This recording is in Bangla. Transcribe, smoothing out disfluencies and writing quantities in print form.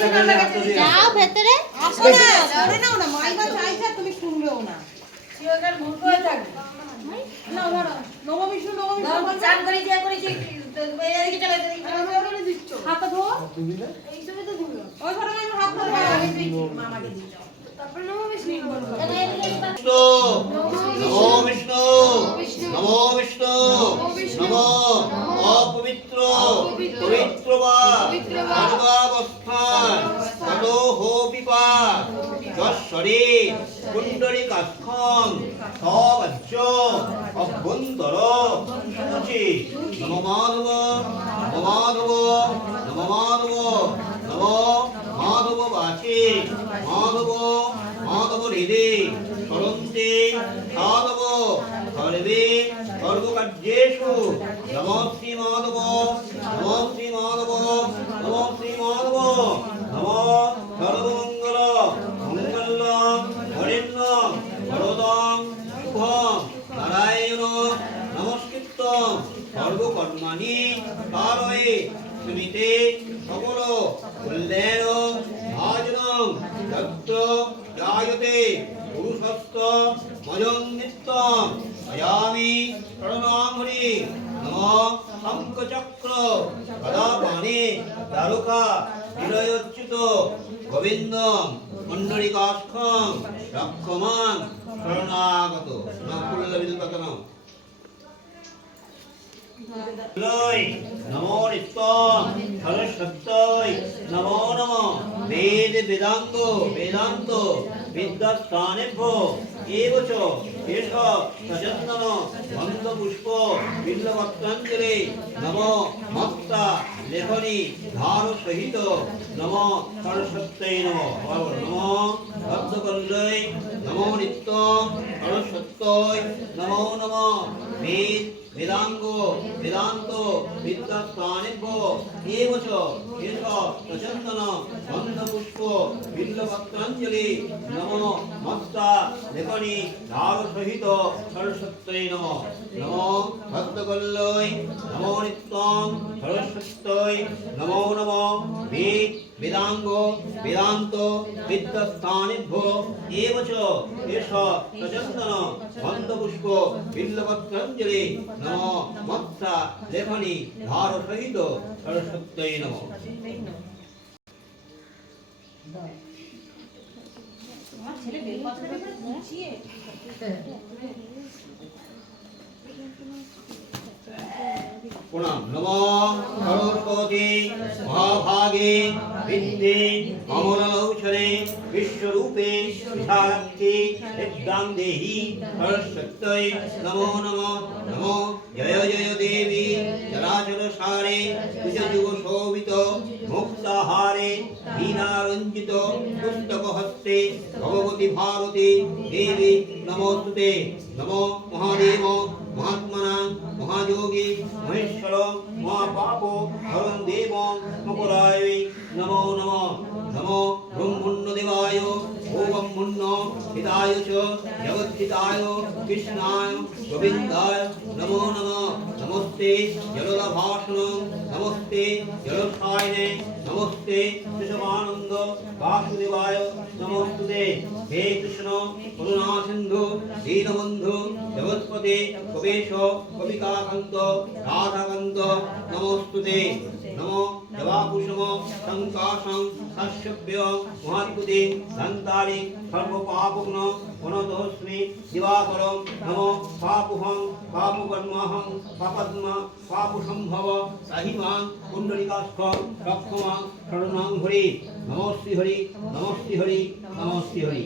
যাও ভেতরে আসো না করে নাও না মাইমা চাইছে তুমি শুনবেও না শিওগার ভুল করে থাকবে না ধরো নব বিষ্ণু চান করে যে করেছি এদিকে চলে এদিকে দিচ্ছ হাত ধো এই তুমি তো ধুলো ওই ঘরে আমি হাত ধো আমি দিচ্ছি মামাকে দিচ্ছি তারপর নব বিষ্ণু বলবো নমো বিষ্ণু নমো বিষ্ণু নমো অপবিত্র পবিত্র বা সর্বাবস্থান ততো হো পিপা যশ্বরে কুণ্ডলিকাক্ষং সবাজ্য অভ্যন্তর শুচি নমো মাধব নমো মাধব নমো মাধব নমো মাধব বাচে মাধব মাধব হৃদে স্মরন্তে সাধব সর্বে সর্বকার্যেষু নমো শ্রী মাধব নমো শ্রী মাধব নমো শ্রী মাধব নমো সর্বমঙ্গল মঙ্গলম হরিণ্যম বরদম শুভম নারায়ণ নমস্কৃত্যম সর্বকর্মাণি কারয়ে সুমিতে সকল কল্যাণ ভাজনম যত্র জায়তে পুরুষস্ত মজং নিত্যম ভয়ামি প্রণামরি নমঃ শঙ্খচক্র গদাপাণি দ্বারকা বিলয়োচ্যুত গোবিন্দম পুণ্ডরিকাক্ষং রক্ষমাং শরণাগত নকুলবিলপতনম নমো নিত্যম সরস্বত্যৈ নমো নমঃ বেদ বেদাঙ্গ বেদান্ত বিদ্যাস্থানেভ্যো এব চ এষ সচন্দন মন্দপুষ্প বিল্লপত্রাঞ্জলি নমো মত্তা লেখনী ধার সহিত নমো সরস্বত্যৈ নমঃ নমো ভদ্রকল্লৈ নমো নিত্যম সরস্বত্যৈ নমো নমঃ বেদ বেদাঙ্গ বেদান্ত বিদ্যাস্থানেভ্যো এব চ এষ সচন্দন মন্দপুষ্প বিল্লপত্রাঞ্জলি নমো মত্তা লেখনী ধার সহিত সরস্বত্যৈ নমঃ নমো ভক্তকল্লৈ নমো নিত্যম সরস্বত্যৈ নমো নমঃ বেদ বেদাঙ্গ বেদান্ত বিদ্যাস্থানেভ্যো এব চ এষ সচন্দন মন্দপুষ্প বিল্লপত্রাঞ্জলি নমো মত্তা লেখনী ধার সহিত সরস্বত্যৈ নমঃ ছেলে বেলপাতাটা গুছিয়ে প্রণাম নমো সরস্বতী মহাভাগে বিদ্যে অমরলৌচরে বিশ্বরূপে বিশালাক্ষী বিদ্যাং দেহি সরস্বত্যৈ নমো নমঃ নমো জয় জয় দেবী চরাচর সারে কুচযুগ শোভিত মুক্তাহারে বীণারঞ্জিত পুস্তক হস্তে ভগবতী ভারতী দেবী নমোস্তুতে নমো মহাদেব মহাত্মনাং মহাযোগী মহেশ্বর মহাপাপ হরণ দেব মকরায় নমো নমঃ নমো ব্রহ্মণ্যদেবায় ওমম্মণ্য হিতায় চ জগদ্ধিতায় কৃষ্ণায় গোবিন্দায় নমো নমঃ নমস্তে জলদাভাসন নমস্তে জলসায়নে নমস্তে শিশবানন্দ বাসুদেবায় নমস্তুতে হে কৃষ্ণ করুণা সিন্ধু দীনবন্ধু জগৎপতে কবেশ কবিকাকান্ত রাধাকান্ত নমস্তুতে নমো জবাকুসুম সংকাশং কাশ্যপ্য মহাদ্ভুতে ধন্তারি সর্বপাপগ্ন অনতোস্মি দিবাকরম নমো পাপুহং পাপকর্মহং পাপদ্ম পাপুসম্ভব সাহিমাং কুণ্ডলিকাস্থং রক্ষমাং শরণাং হরি নমস্তি হরি নমস্তি হরি নমস্তি হরি।